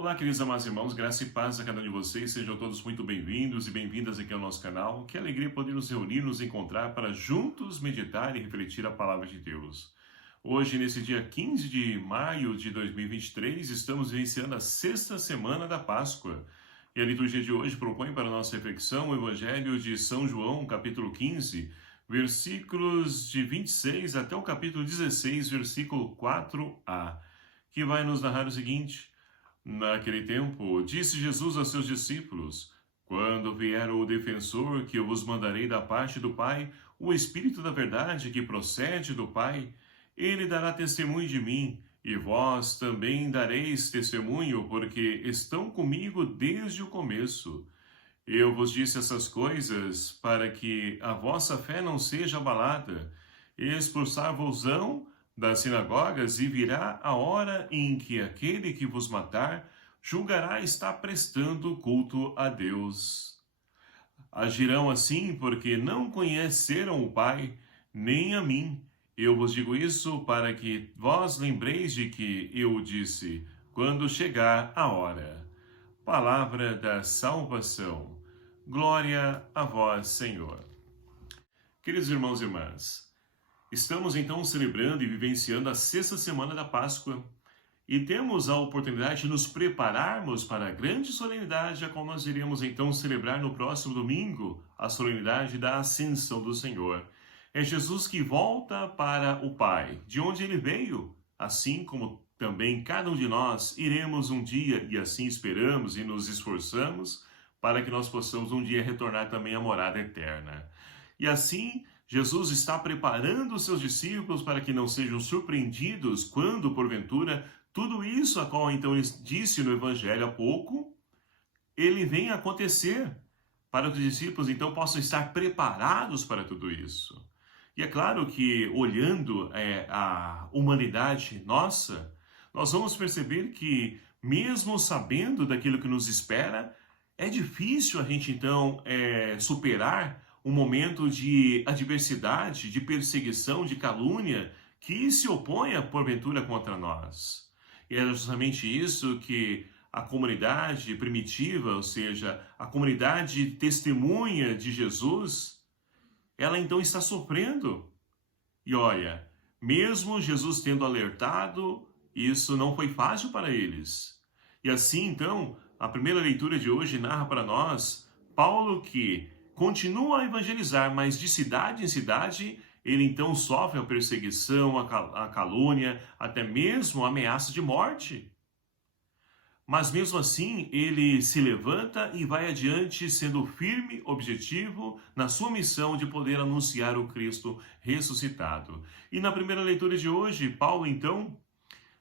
Olá, queridos amados irmãos, graça e paz a cada um de vocês, sejam todos muito bem-vindos e bem-vindas aqui ao nosso canal. Que alegria poder nos reunir, nos encontrar para juntos meditar e refletir a palavra de Deus. Hoje, nesse dia 15 de maio de 2023, estamos iniciando a sexta semana da Páscoa. E a liturgia de hoje propõe para a nossa reflexão o Evangelho de São João, capítulo 15, versículos de 26 até o capítulo 16, versículo 4a, que vai nos narrar o seguinte: Naquele tempo, disse Jesus a seus discípulos: Quando vier o defensor que eu vos mandarei da parte do Pai, o Espírito da verdade que procede do Pai, ele dará testemunho de mim, e vós também dareis testemunho, porque estão comigo desde o começo. Eu vos disse essas coisas para que a vossa fé não seja abalada. Expulsar-vos-ão das sinagogas, e virá a hora em que aquele que vos matar julgará estar prestando culto a Deus. Agirão assim porque não conheceram o Pai, nem a mim. Eu vos digo isso para que vós lembreis de que eu disse, quando chegar a hora. Palavra da salvação. Glória a vós, Senhor. Queridos irmãos e irmãs, estamos então celebrando e vivenciando a sexta semana da Páscoa e temos a oportunidade de nos prepararmos para a grande solenidade a qual nós iremos então celebrar no próximo domingo, a solenidade da Ascensão do Senhor. É Jesus que volta para o Pai, de onde ele veio, assim como também cada um de nós iremos um dia, e assim esperamos e nos esforçamos, para que nós possamos um dia retornar também à morada eterna. E assim, Jesus está preparando os seus discípulos para que não sejam surpreendidos quando, porventura, tudo isso a qual então ele disse no Evangelho há pouco, ele vem acontecer, para que os discípulos então possam estar preparados para tudo isso. E é claro que, olhando a humanidade nossa, nós vamos perceber que, mesmo sabendo daquilo que nos espera, é difícil a gente então superar um momento de adversidade, de perseguição, de calúnia que se oponha porventura contra nós. E é justamente isso que a comunidade primitiva, ou seja, a comunidade testemunha de Jesus, ela então está sofrendo. E olha, mesmo Jesus tendo alertado, isso não foi fácil para eles. E assim então, a primeira leitura de hoje narra para nós Paulo que continua a evangelizar, mas de cidade em cidade, ele então sofre a perseguição, a calúnia, até mesmo a ameaça de morte. Mas mesmo assim, ele se levanta e vai adiante, sendo firme, objetivo na sua missão de poder anunciar o Cristo ressuscitado. E na primeira leitura de hoje, Paulo então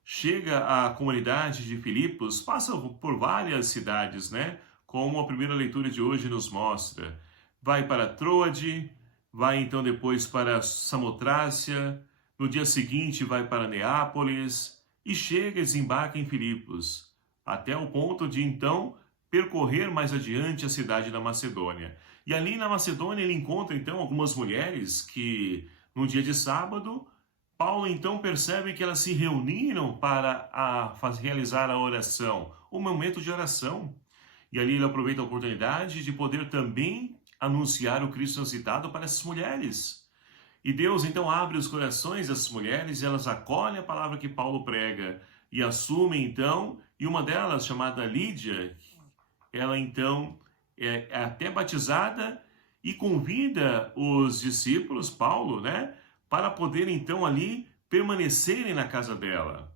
chega à comunidade de Filipos, passa por várias cidades, né? Como a primeira leitura de hoje nos mostra. Vai para Troade, vai então depois para Samotrácia, no dia seguinte vai para Neápolis e chega e desembarca em Filipos, até o ponto de então percorrer mais adiante a cidade da Macedônia. E ali na Macedônia ele encontra então algumas mulheres que no dia de sábado, Paulo então percebe que elas se reuniram para realizar a oração, o momento de oração. E ali ele aproveita a oportunidade de poder também anunciar o Cristo ressuscitado para essas mulheres. E Deus então abre os corações dessas mulheres e elas acolhem a palavra que Paulo prega e assumem então, e uma delas, chamada Lídia, ela então é até batizada e convida os discípulos, Paulo, né, para poder então ali permanecerem na casa dela.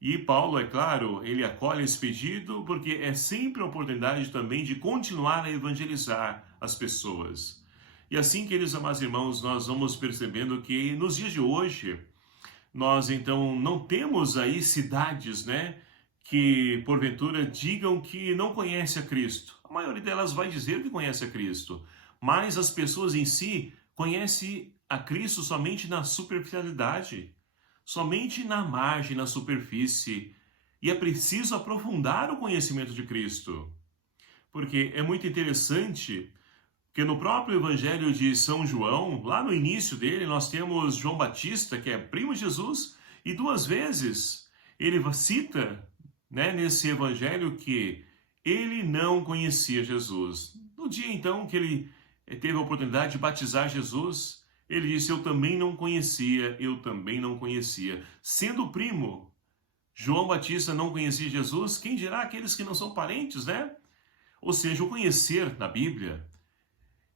E Paulo, é claro, ele acolhe esse pedido porque é sempre a oportunidade também de continuar a evangelizar as pessoas. E assim, queridos amados irmãos, nós vamos percebendo que nos dias de hoje, nós então não temos aí cidades, né, que porventura digam que não conhece a Cristo. A maioria delas vai dizer que conhece a Cristo, mas as pessoas em si conhecem a Cristo somente na superficialidade, somente na margem, na superfície. E é preciso aprofundar o conhecimento de Cristo. Porque é muito interessante que no próprio Evangelho de São João, lá no início dele, nós temos João Batista, que é primo de Jesus, e duas vezes ele cita né, nesse evangelho que ele não conhecia Jesus. No dia então que ele teve a oportunidade de batizar Jesus, ele disse: eu também não conhecia, eu também não conhecia. Sendo primo, João Batista não conhecia Jesus, quem dirá aqueles que não são parentes, né? Ou seja, o conhecer na Bíblia,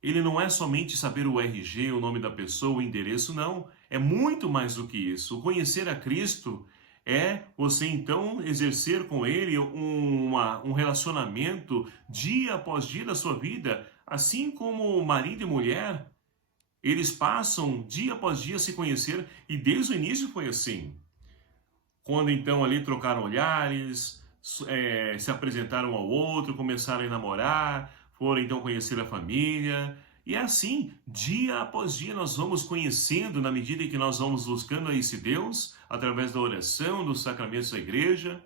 ele não é somente saber o RG, o nome da pessoa, o endereço, não. É muito mais do que isso. O conhecer a Cristo é você então exercer com Ele um relacionamento dia após dia da sua vida, assim como marido e mulher, eles passam dia após dia a se conhecer e desde o início foi assim. Quando então ali trocaram olhares, se apresentaram ao outro, começaram a namorar, foram então conhecer a família. E é assim, dia após dia nós vamos conhecendo, na medida em que nós vamos buscando a esse Deus, através da oração, dos sacramentos da igreja,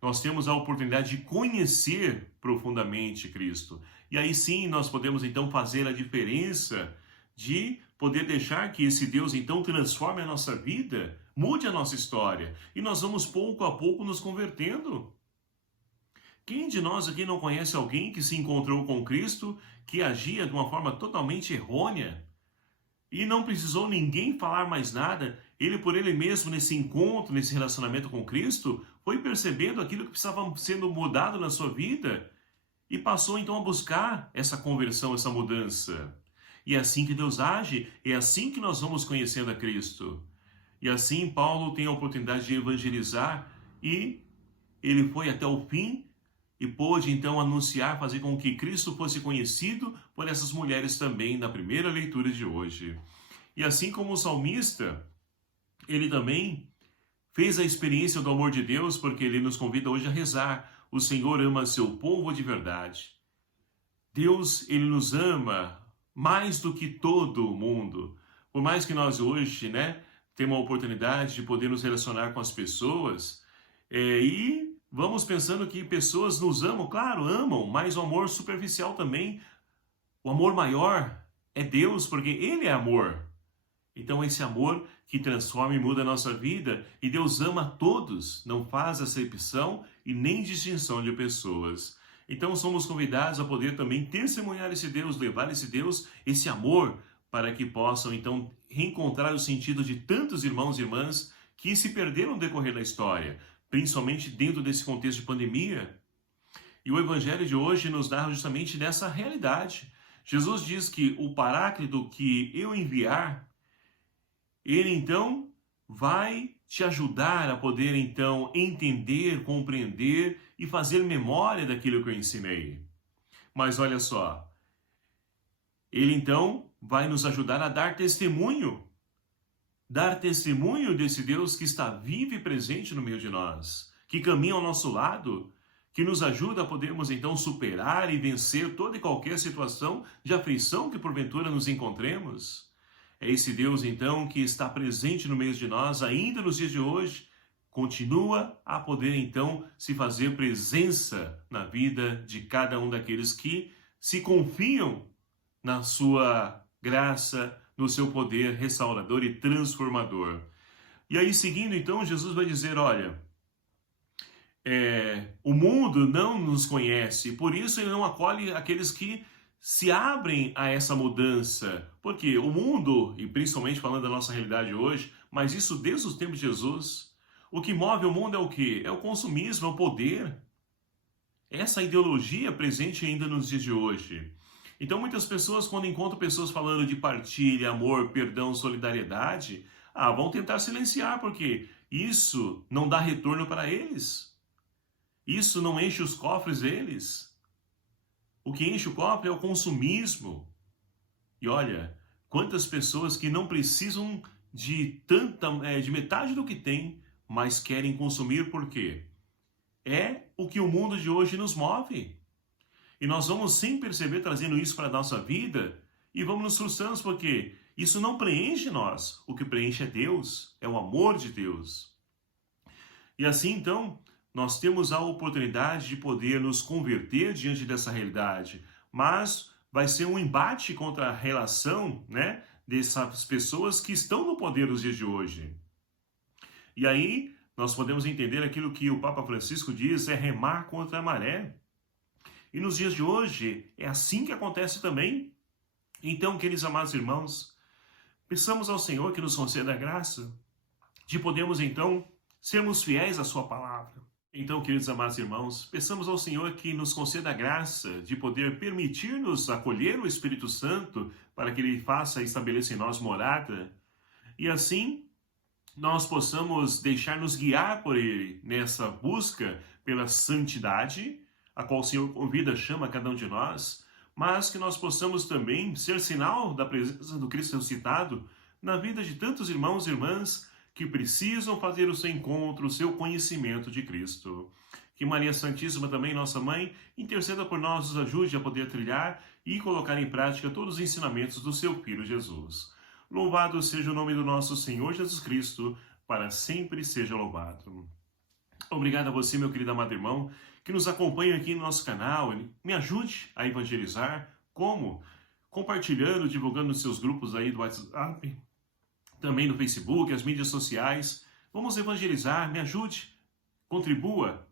nós temos a oportunidade de conhecer profundamente Cristo. E aí sim nós podemos então fazer a diferença de poder deixar que esse Deus então transforme a nossa vida, mude a nossa história, e nós vamos pouco a pouco nos convertendo. Quem de nós aqui não conhece alguém que se encontrou com Cristo, que agia de uma forma totalmente errônea, e não precisou ninguém falar mais nada, ele por ele mesmo, nesse encontro, nesse relacionamento com Cristo, foi percebendo aquilo que precisava sendo mudado na sua vida, e passou então a buscar essa conversão, essa mudança. E é assim que Deus age, é assim que nós vamos conhecendo a Cristo. E assim Paulo tem a oportunidade de evangelizar e ele foi até o fim e pôde então anunciar, fazer com que Cristo fosse conhecido por essas mulheres também na primeira leitura de hoje. E assim como o salmista, ele também fez a experiência do amor de Deus, porque ele nos convida hoje a rezar: o Senhor ama seu povo de verdade. Deus, ele nos ama mais do que todo o mundo. Por mais que nós hoje, né, temos a oportunidade de poder nos relacionar com as pessoas, e vamos pensando que pessoas nos amam, claro, amam, mas o amor superficial também. O amor maior é Deus, porque Ele é amor. Então esse amor que transforma e muda a nossa vida, e Deus ama a todos, não faz acepção e nem distinção de pessoas. Então somos convidados a poder também testemunhar esse Deus, levar esse Deus, esse amor, para que possam então reencontrar o sentido de tantos irmãos e irmãs que se perderam no decorrer da história, principalmente dentro desse contexto de pandemia. E o Evangelho de hoje nos dá justamente dessa realidade. Jesus diz que o Paráclito que eu enviar, ele então vai te ajudar a poder então entender, compreender e fazer memória daquilo que eu ensinei. Mas olha só, ele então vai nos ajudar a dar testemunho desse Deus que está vivo e presente no meio de nós, que caminha ao nosso lado, que nos ajuda a podermos então superar e vencer toda e qualquer situação de aflição que porventura nos encontremos. É esse Deus então que está presente no meio de nós ainda nos dias de hoje, continua a poder então se fazer presença na vida de cada um daqueles que se confiam na sua graça, no seu poder restaurador e transformador. E aí seguindo então, Jesus vai dizer: olha, o mundo não nos conhece, por isso ele não acolhe aqueles que se abrem a essa mudança. Porque o mundo, e principalmente falando da nossa realidade hoje, mas isso desde os tempos de Jesus, o que move o mundo é o quê? É o consumismo, é o poder. Essa ideologia presente ainda nos dias de hoje. Então muitas pessoas, quando encontram pessoas falando de partilha, amor, perdão, solidariedade, vão tentar silenciar, porque isso não dá retorno para eles. Isso não enche os cofres deles. O que enche o cofre é o consumismo. E olha, quantas pessoas que não precisam de metade do que têm, mas querem consumir por quê? É o que o mundo de hoje nos move. E nós vamos, sem perceber, trazendo isso para a nossa vida e vamos nos frustrando porque isso não preenche nós. O que preenche é Deus, é o amor de Deus. E assim, então, nós temos a oportunidade de poder nos converter diante dessa realidade, mas vai ser um embate contra a relação, né, dessas pessoas que estão no poder nos dias de hoje. E aí Nós podemos entender aquilo que o Papa Francisco diz, é remar contra a maré. E nos dias de hoje, é assim que acontece também. Então, queridos amados irmãos, peçamos ao Senhor que nos conceda a graça de podermos, então, sermos fiéis à sua palavra. Então, queridos amados irmãos, peçamos ao Senhor que nos conceda a graça de poder permitir-nos acolher o Espírito Santo para que Ele faça e estabeleça em nós morada. E assim, nós possamos deixar-nos guiar por Ele nessa busca pela santidade, a qual o Senhor convida, chama cada um de nós, mas que nós possamos também ser sinal da presença do Cristo ressuscitado na vida de tantos irmãos e irmãs que precisam fazer o seu encontro, o seu conhecimento de Cristo. Que Maria Santíssima também, nossa Mãe, interceda por nós, nos ajude a poder trilhar e colocar em prática todos os ensinamentos do seu Filho Jesus. Louvado seja o nome do nosso Senhor Jesus Cristo, para sempre seja louvado. Obrigado a você, meu querido amado irmão, que nos acompanha aqui no nosso canal. Me ajude a evangelizar. Como? Compartilhando, divulgando nos seus grupos aí do WhatsApp, também no Facebook, as mídias sociais. Vamos evangelizar, me ajude, contribua,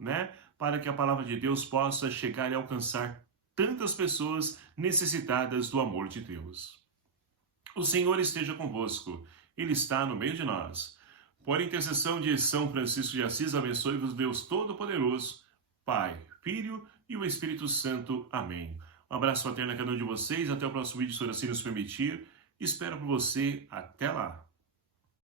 para que a palavra de Deus possa chegar e alcançar tantas pessoas necessitadas do amor de Deus. O Senhor esteja convosco, Ele está no meio de nós. Por intercessão de São Francisco de Assis, abençoe-vos Deus Todo-Poderoso, Pai, Filho e o Espírito Santo. Amém. Um abraço fraterno a cada um de vocês. Até o próximo vídeo, se assim nos permitir. Espero por você. Até lá.